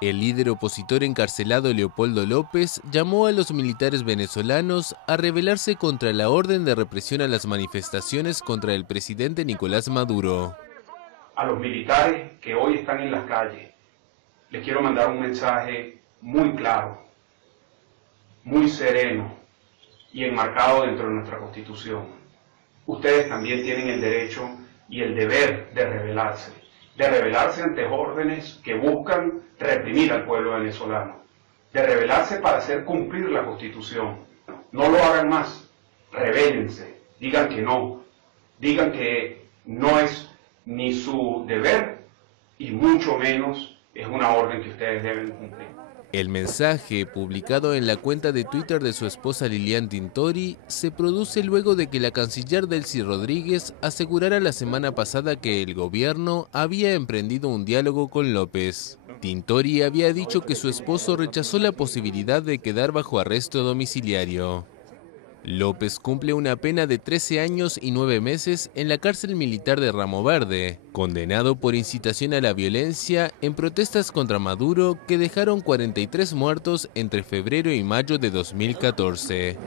El líder opositor encarcelado Leopoldo López llamó a los militares venezolanos a rebelarse contra la orden de represión a las manifestaciones contra el presidente Nicolás Maduro. A los militares que hoy están en las calles, les quiero mandar un mensaje muy claro, muy sereno y enmarcado dentro de nuestra Constitución. Ustedes también tienen el derecho y el deber de rebelarse ante órdenes que buscan reprimir al pueblo venezolano, de rebelarse para hacer cumplir la Constitución. No lo hagan más, rebélense, digan que no es ni su deber y mucho menos es una orden que ustedes deben cumplir. El mensaje, publicado en la cuenta de Twitter de su esposa Lilian Tintori, se produce luego de que la canciller Delcy Rodríguez asegurara la semana pasada que el gobierno había emprendido un diálogo con López. Tintori había dicho que su esposo rechazó la posibilidad de quedar bajo arresto domiciliario. López cumple una pena de 13 años y 9 meses en la cárcel militar de Ramo Verde, condenado por incitación a la violencia en protestas contra Maduro que dejaron 43 muertos entre febrero y mayo de 2014.